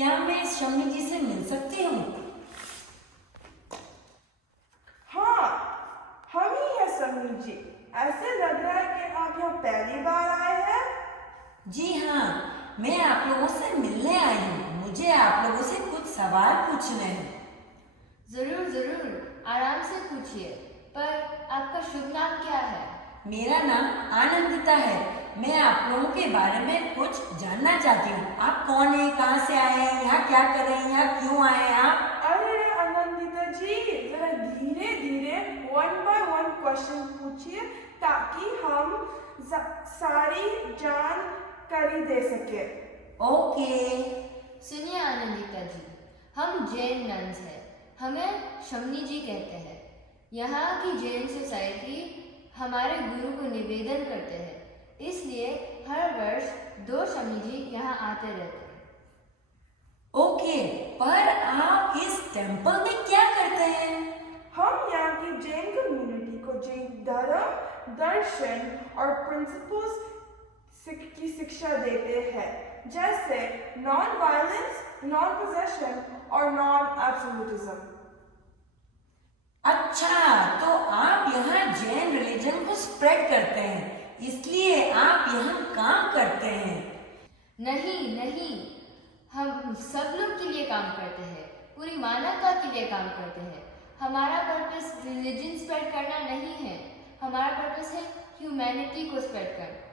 क्या मैं शम्मी जी से मिल सकती हूँ? हाँ, हम ही हैं समी जी। ऐसे लग रहा है कि आप यहाँ पहली बार आए हैं। जी हाँ, मैं आप लोगों से मिलने आई हूँ। मुझे आप लोगों से कुछ सवाल पूछने हैं। जरूर जरूर, आराम से पूछिए। पर आपका शुभ नाम क्या है? मेरा नाम आनंदिता है। मैं आप लोगों के बारे में कुछ जानना चाहती हूँ। आप कौन है, कहाँ से आए हैं, यहाँ क्या कर रहे हैं, यहाँ क्यों आए हैं आप? अरे आनंदिता जी, जरा धीरे धीरे 1 by 1 क्वेश्चन पूछिए ताकि हम सारी जानकारी दे सके। ओके। सुनिए आनंदिता जी, हम जैन नन्स हैं। हमें शमनी जी कहते हैं। यहाँ की जैन सोसाइटी हमारे गुरु को निवेदन करते हैं, इसलिए हर वर्ष 2 शमनी जी यहाँ आते रहते हैं। ओके, पर आप इस टेम्पल में क्या करते हैं? हम यहाँ की जैन कम्युनिटी को जैन धर्म, दर्शन और प्रिंसिपल्स की शिक्षा देते हैं, जैसे नॉन वायलेंस, नॉन पोजेशन और नॉन एब्सोल्यूटिज्म। अच्छा, तो आप यहाँ जैन रिलीजन को स्प्रेड करते हैं, इसलिए आप यहाँ काम करते हैं। नहीं नहीं, हम सब लोग के लिए काम करते हैं, पूरी मानवता के लिए काम करते हैं। हमारा पर्पस रिलीजन स्प्रेड करना नहीं है, हमारा पर्पस है ह्यूमैनिटी को स्प्रेड करना।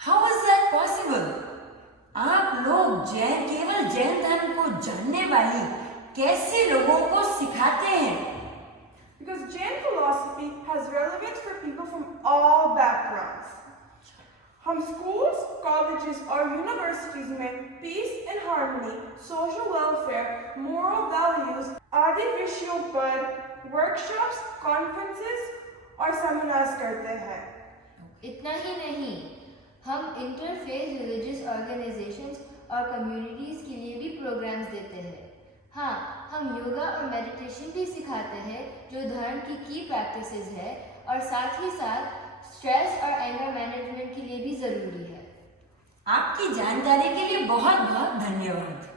How is that possible? आप लोग केवल जैन धर्म को जानने वाली कैसे लोगों को सिखाते हैं? Because Jain philosophy has relevance for people from all backgrounds. हम schools, colleges और universities में peace and harmony, social welfare, moral values आदि विषयों पर workshops, conferences और seminars करते हैं। इतना ही नहीं, हम इंटरफेथ रिलीजियस ऑर्गेनाइजेशंस और कम्युनिटीज़ के लिए भी प्रोग्राम्स देते हैं। हाँ, हम योगा और मेडिटेशन भी सिखाते हैं, जो धर्म की प्रैक्टिसेस है और साथ ही साथ स्ट्रेस और एंगर मैनेजमेंट के लिए भी ज़रूरी है। आपकी जानकारी के लिए बहुत बहुत धन्यवाद।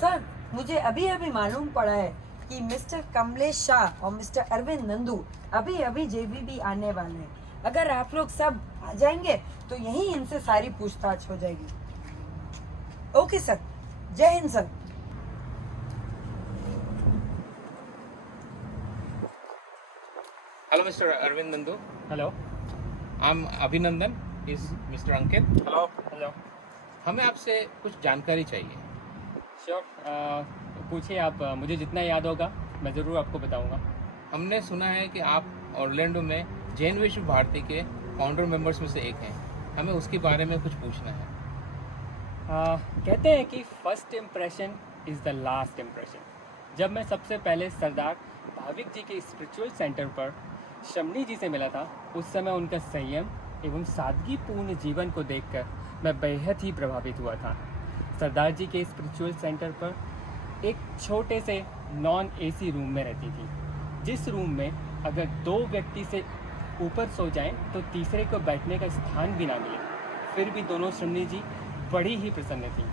सर, मुझे अभी अभी मालूम पड़ा है कि मिस्टर कमलेश शाह और मिस्टर अरविंद नंदू अभी अभी जेबीबी आने वाले हैं। अगर आप लोग सब आ जाएंगे तो यहीं इनसे सारी पूछताछ हो जाएगी। ओके सर, जय Hind sir. Hello, Mr. Arvind Nandu. Hello I'm Abhinandan. Is Mr. Ankit? Hello hello हमें आपसे कुछ जानकारी चाहिए। श्योर, पूछिए आप। मुझे जितना याद होगा मैं ज़रूर आपको बताऊंगा। हमने सुना है कि आप ऑरलैंडो में जैन विश्व भारती के फाउंडर मेंबर्स में से एक हैं। हमें उसके बारे में कुछ पूछना है। कहते हैं कि first impression is the last impression. जब मैं सबसे पहले सरदार भाविक जी के स्पिरिचुअल सेंटर पर शमनी जी से मिला था, उस समय उनका संयम एवं सादगीपूर्ण जीवन को देखकर मैं बेहद ही प्रभावित हुआ था। सरदार जी के स्पिरिचुअल सेंटर पर एक छोटे से नॉन एसी रूम में रहती थी, जिस रूम में अगर 2 व्यक्ति से ऊपर सो जाएं तो तीसरे को बैठने का स्थान भी ना मिले। फिर भी दोनों शमनी जी बड़ी ही प्रसन्न थी।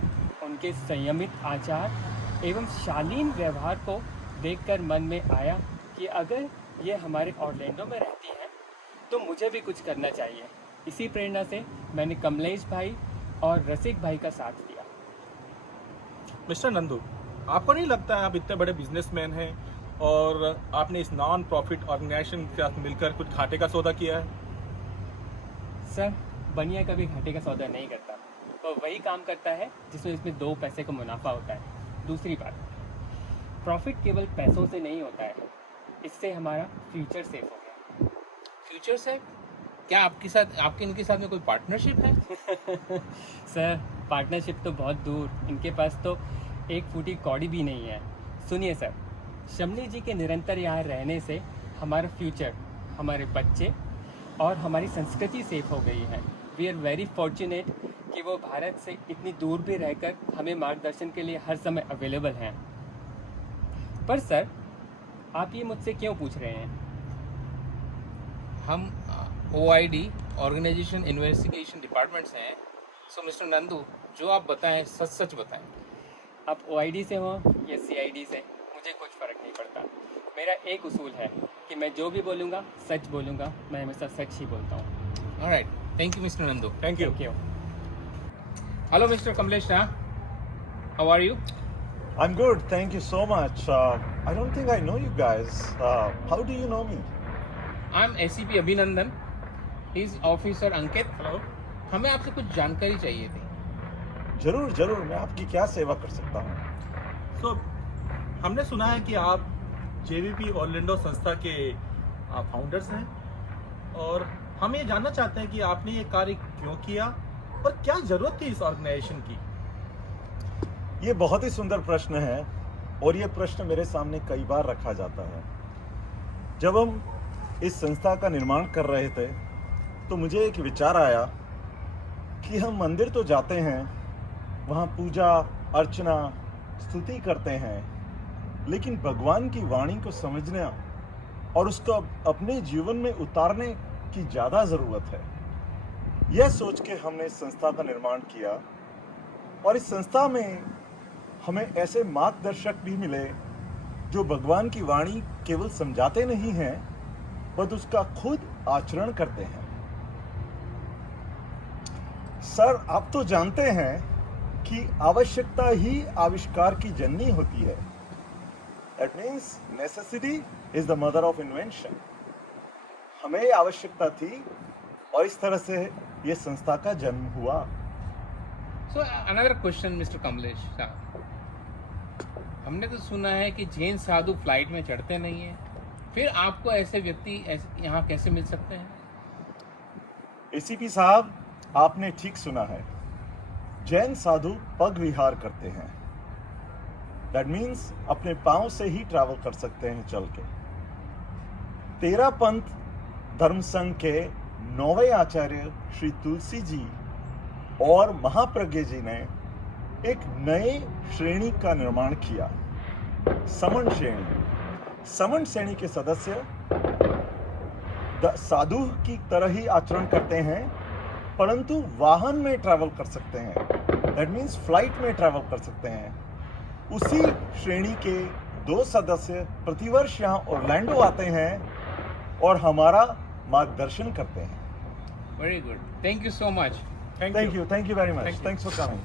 उनके संयमित आचार एवं शालीन व्यवहार को देखकर मन में आया कि अगर ये हमारे ऑरलैंडो में रहती हैं तो मुझे भी कुछ करना चाहिए। इसी प्रेरणा से मैंने कमलेश भाई और रसिक भाई का साथ दिया। मिस्टर नंदू, आपको नहीं लगता है आप इतने बड़े बिजनेसमैन हैं और आपने इस नॉन प्रॉफिट ऑर्गेनाइजेशन के साथ मिलकर कुछ घाटे का सौदा किया है? सर, बनिया कभी घाटे का सौदा नहीं करता। वो वही काम करता है जिसमें इसमें 2 पैसे का मुनाफा होता है। दूसरी बात, प्रॉफिट केवल पैसों से नहीं होता है, इससे हमारा फ्यूचर सेफ हो गया। फ्यूचर से क्या आपके इनके साथ में कोई पार्टनरशिप है? सर, पार्टनरशिप तो बहुत दूर, इनके पास तो 1 फूटी कौड़ी भी नहीं है। सुनिए सर, शमनी जी के निरंतर यहाँ रहने से हमारा फ्यूचर, हमारे बच्चे और हमारी संस्कृति सेफ हो गई है। वी आर वेरी फॉर्चुनेट कि वो भारत से इतनी दूर भी रहकर हमें मार्गदर्शन के लिए हर समय अवेलेबल हैं। पर सर, आप ये मुझसे क्यों पूछ रहे हैं? हम OID ऑर्गेनाइजेशन इन्वेस्टिगेशन डिपार्टमेंट्स हैं। सो मिस्टर नंदू, जो आप बताएं सच सच बताएं। आप OID से हो या CID से, मुझे कुछ फ़र्क नहीं पड़ता। मेरा एक उसूल है कि मैं जो भी बोलूँगा सच बोलूँगा, मैं हमेशा सच ही बोलता हूँ। Alright, thank you mister Nandu. Thank you. Thank you. Hello mister Kamlesh Shah, how are you? I'm good, thank you so much. I don't think I know you guys. How do you know me? I am ACP अभिनंदन, is officer Ankit. Hello. हमें आपसे कुछ जानकारी चाहिए थी। जरूर जरूर, मैं आपकी क्या सेवा कर सकता हूँ? सो हमने सुना है कि आप JVP ऑर्लैंडो संस्था के फाउंडर्स हैं, और हम ये जानना चाहते हैं कि आपने ये कार्य क्यों किया और क्या ज़रूरत थी इस ऑर्गेनाइजेशन की। ये बहुत ही सुंदर प्रश्न है, और ये प्रश्न मेरे सामने कई बार रखा जाता है। जब हम इस संस्था का निर्माण कर रहे थे तो मुझे एक विचार आया कि हम मंदिर तो जाते हैं, वहाँ पूजा अर्चना स्तुति करते हैं, लेकिन भगवान की वाणी को समझना और उसको अपने जीवन में उतारने की ज़्यादा ज़रूरत है। यह सोच के हमने इस संस्था का निर्माण किया, और इस संस्था में हमें ऐसे मार्गदर्शक भी मिले जो भगवान की वाणी केवल समझाते नहीं हैं, बल्कि उसका खुद आचरण करते हैं। सर, आप तो जानते हैं कि आवश्यकता ही आविष्कार की जननी होती है। That means necessity is the mother of invention. हमें आवश्यकता थी, और इस तरह से ये संस्था का जन्म हुआ। So another question mister Kamlesh Shah, हमने तो सुना है कि जैन साधु फ्लाइट में चढ़ते नहीं हैं, फिर आपको ऐसे व्यक्ति यहाँ कैसे मिल सकते हैं? ACP साहब, आपने ठीक सुना है। जैन साधु पग विहार करते हैं। दैट मीन्स अपने पांव से ही ट्रैवल कर सकते हैं चल के। तेरा पंथ धर्म संघ के 9वें आचार्य श्री तुलसी जी और महाप्रज्ञ जी ने एक नए श्रेणी का निर्माण किया, समण श्रेणी। समण श्रेणी के सदस्य साधु की तरह ही आचरण करते हैं, परंतु वाहन में ट्रैवल कर सकते हैं। दैट मीन्स फ्लाइट में ट्रैवल कर सकते हैं। उसी श्रेणी के 2 सदस्य प्रतिवर्ष यहाँ ऑरलैंडो आते हैं और हमारा मार्गदर्शन करते हैं। Very good, thank you so much. Thank you very much. Thank you. Thanks for coming.